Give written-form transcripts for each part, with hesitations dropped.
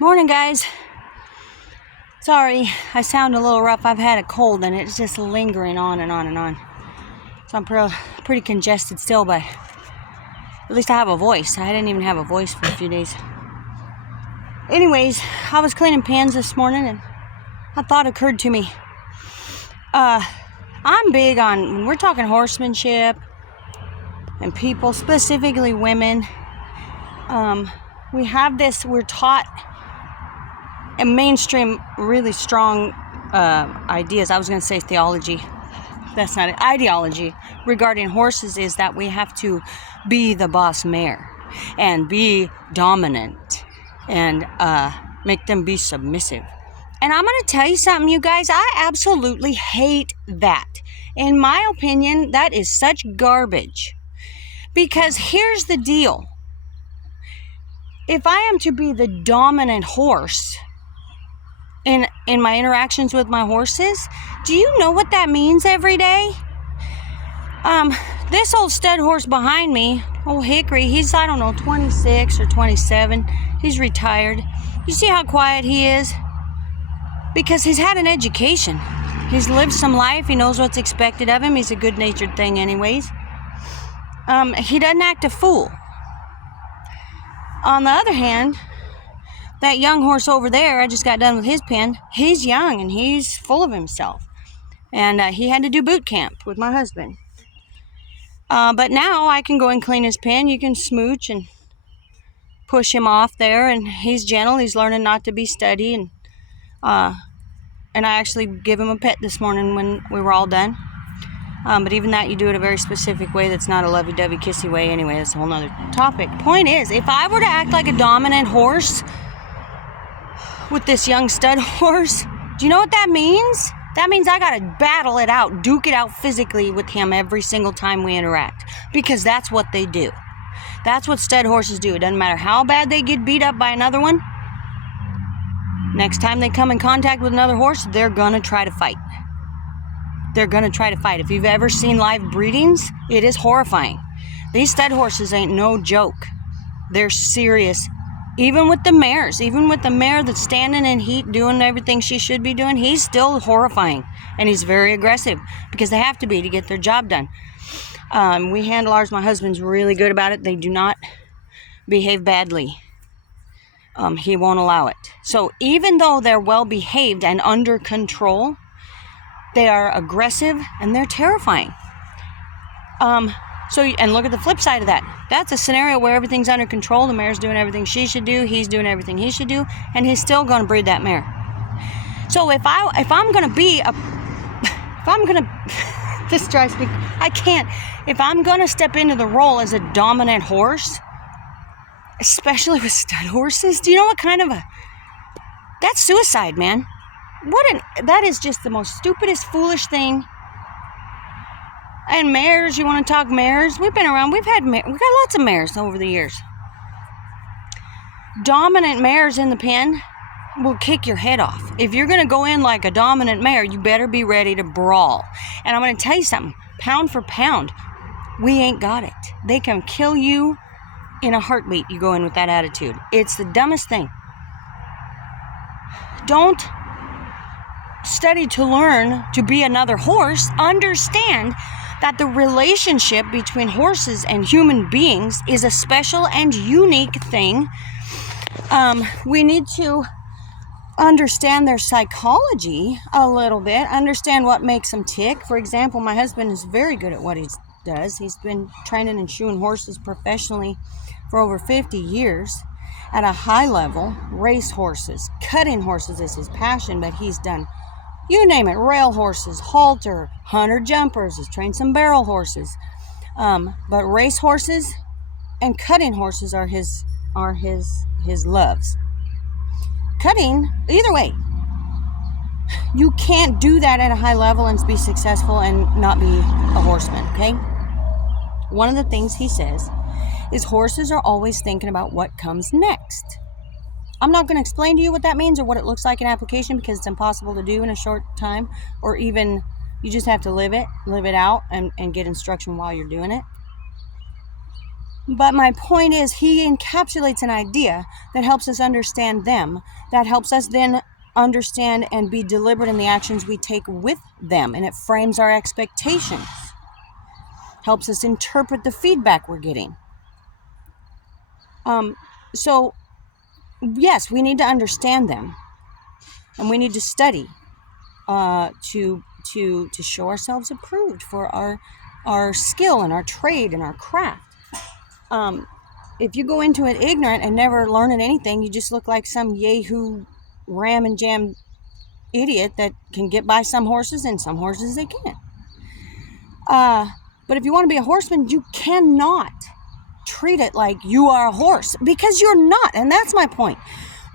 Morning, guys. Sorry, I sound a little rough. I've had a cold and it's just lingering on and on and on. So I'm pretty congested still, but at least I have a voice. I didn't even have a voice for a few days. Anyways, I was cleaning pans this morning and a thought occurred to me. I'm big on, when we're talking horsemanship and people, specifically women, we have this, we're taught and mainstream really strong ideas. I was going to say theology. That's not it. Ideology regarding horses is that we have to be the boss mare and be dominant and make them be submissive. And I'm going to tell you something, you guys. I absolutely hate that. In my opinion, that is such garbage. Because here's the deal. If I am to be the dominant horse in my interactions with my horses, do you know what that means every day? This old stud horse behind me, old Hickory, he's, I don't know, 26 or 27. He's retired. You see how quiet he is? Because he's had an education. He's lived some life. He knows what's expected of him. He's a good-natured thing anyways. He doesn't act a fool. On the other hand, that young horse over there, I just got done with his pen, he's young and he's full of himself. And he had to do boot camp with my husband. But now I can go and clean his pen. You can smooch and push him off there, and he's gentle. He's learning not to be steady. And I actually gave him a pet this morning when we were all done. But even that, you do it a very specific way that's not a lovey-dovey, kissy way. Anyway, that's a whole nother topic. Point is, if I were to act like a dominant horse with this young stud horse, do you know what that means? That means I gotta battle it out, duke it out physically with him every single time we interact. Because that's what they do. That's what stud horses do. It doesn't matter how bad they get beat up by another one. Next time they come in contact with another horse, they're gonna try to fight. They're gonna try to fight. If you've ever seen live breedings, it is horrifying. These stud horses ain't no joke. They're serious. Even with the mares, even with the mare that's standing in heat doing everything she should be doing, he's still horrifying. And he's very aggressive because they have to be to get their job done. We handle ours. My husband's really good about it. They do not behave badly. He won't allow it. So even though they're well behaved and under control, they are aggressive and they're terrifying. And look at the flip side of that. That's a scenario where everything's under control. The mare's doing everything she should do. He's doing everything he should do, and he's still going to breed that mare. So if I'm going to be this drives me, I can't. If I'm going to step into the role as a dominant horse, especially with stud horses, do you know what kind of that's suicide, man. That is just the most stupidest, foolish thing. And mares, you want to talk mares? We've been around. We've got lots of mares over the years. Dominant mares in the pen will kick your head off. If you're going to go in like a dominant mare, you better be ready to brawl. And I'm going to tell you something. Pound for pound, we ain't got it. They can kill you in a heartbeat. You go in with that attitude. It's the dumbest thing. Don't study to learn to be another horse. Understand that the relationship between horses and human beings is a special and unique thing. We need to understand their psychology a little bit, understand what makes them tick. For example, my husband is very good at what he does. He's been training and shoeing horses professionally for over 50 years at a high level. Race horses, cutting horses is his passion, but he's done, you name it, rail horses, halter, hunter jumpers, he's trained some barrel horses. But race horses and cutting horses are his loves. Cutting, either way, you can't do that at a high level and be successful and not be a horseman, okay? One of the things he says is horses are always thinking about what comes next. I'm not going to explain to you what that means or what it looks like in application because it's impossible to do in a short time, or even you just have to live it out and get instruction while you're doing it. But my point is, he encapsulates an idea that helps us understand them, that helps us then understand and be deliberate in the actions we take with them, and it frames our expectations, helps us interpret the feedback we're getting. So yes, we need to understand them, and we need to study to show ourselves approved for our skill and our trade and our craft. If you go into it ignorant and never learning anything, you just look like some yahoo ram and jam idiot that can get by some horses, and some horses they can't. But if you want to be a horseman, you cannot treat it like you are a horse, because you're not. And that's my point.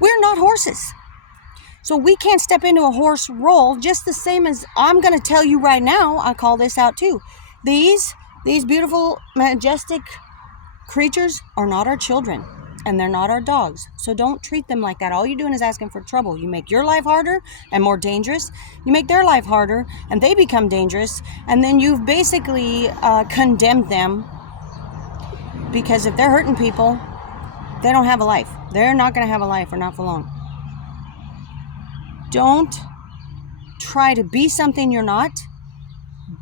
We're not horses. So we can't step into a horse role, just the same as I'm going to tell you right now. I call this out too. These beautiful, majestic creatures are not our children, and they're not our dogs. So don't treat them like that. All you're doing is asking for trouble. You make your life harder and more dangerous. You make their life harder and they become dangerous. And then you've basically condemned them, because if they're hurting people, they don't have a life. They're not going to have a life, or not for long. Don't try to be something you're not.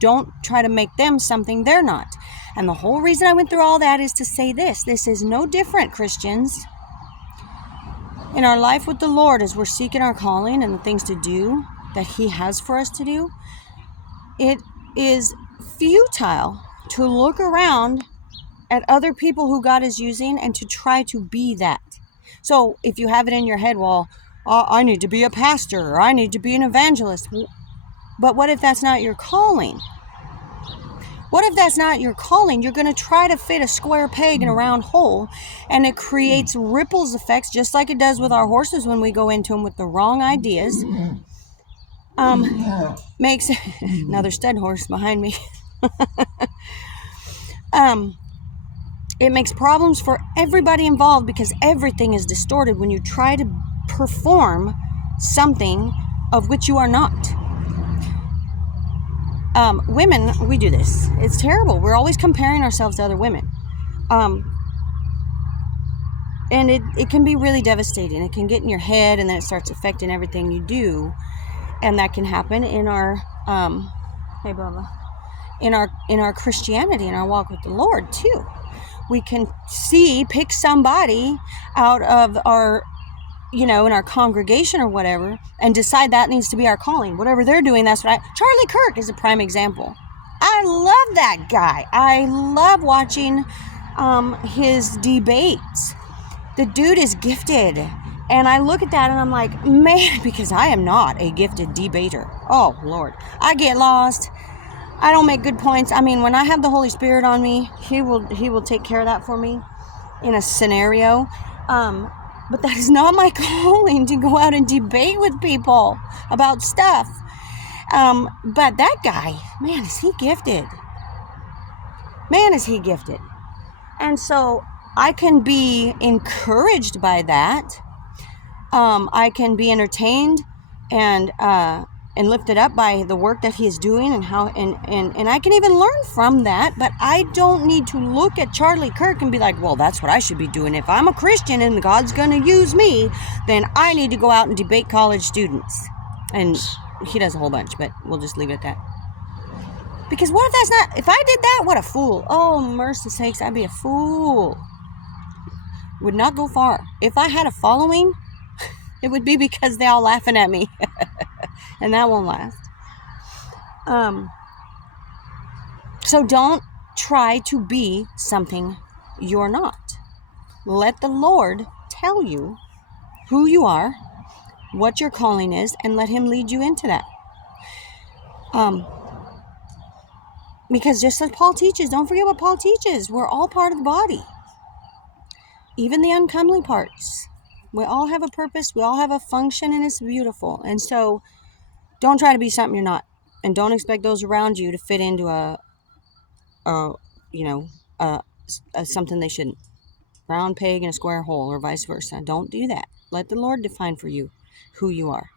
Don't try to make them something they're not. And the whole reason I went through all that is to say this. This is no different, Christians. In our life with the Lord, as we're seeking our calling and the things to do that He has for us to do, it is futile to look around at other people who God is using and to try to be that. So if you have it in your head, well, I need to be a pastor, or I need to be an evangelist. But what if that's not your calling? What if that's not your calling? You're going to try to fit a square peg in a round hole, and it creates ripples effects, just like it does with our horses when we go into them with the wrong ideas. Makes another stud horse behind me. It makes problems for everybody involved, because everything is distorted when you try to perform something of which you are not. Women, we do this. It's terrible. We're always comparing ourselves to other women. And it can be really devastating. It can get in your head, and then it starts affecting everything you do. And that can happen in our, hey Bubba, in our Christianity, in our walk with the Lord too. We can pick somebody out of our, in our congregation or whatever, and decide that needs to be our calling. Whatever they're doing, that's what Charlie Kirk is a prime example. I love that guy. I love watching his debates. The dude is gifted. And I look at that and I'm like, man, because I am not a gifted debater. Oh, Lord. I get lost. I don't make good points. I mean, when I have the Holy Spirit on me, He will take care of that for me in a scenario. But that is not my calling, to go out and debate with people about stuff. But that guy, man, is he gifted. Man, is he gifted. And so I can be encouraged by that. I can be entertained and lifted up by the work that he is doing, and how and I can even learn from that. But I don't need to look at Charlie Kirk and be like, well, that's what I should be doing. If I'm a Christian and God's going to use me, then I need to go out and debate college students. And he does a whole bunch, but we'll just leave it at that. Because what if that's not, if I did that, what a fool. Oh, mercy sakes, I'd be a fool. Would not go far. If I had a following, it would be because they all laughing at me. And that won't last. So don't try to be something you're not. Let the Lord tell you who you are, what your calling is, and let Him lead you into that. Because just as Paul teaches, don't forget what Paul teaches. We're all part of the body. Even the uncomely parts. We all have a purpose. We all have a function, and it's beautiful. And so don't try to be something you're not. And don't expect those around you to fit into something they shouldn't. Round peg in a square hole, or vice versa. Don't do that. Let the Lord define for you who you are.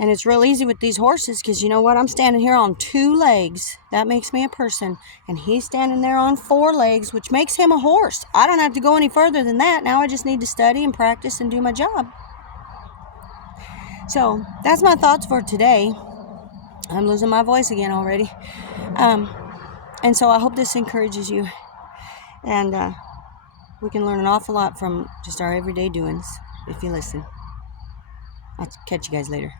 And it's real easy with these horses because you know what? I'm standing here on 2 legs. That makes me a person. And he's standing there on 4 legs, which makes him a horse. I don't have to go any further than that. Now I just need to study and practice and do my job. So that's my thoughts for today. I'm losing my voice again already. And so I hope this encourages you. And we can learn an awful lot from just our everyday doings if you listen. I'll catch you guys later.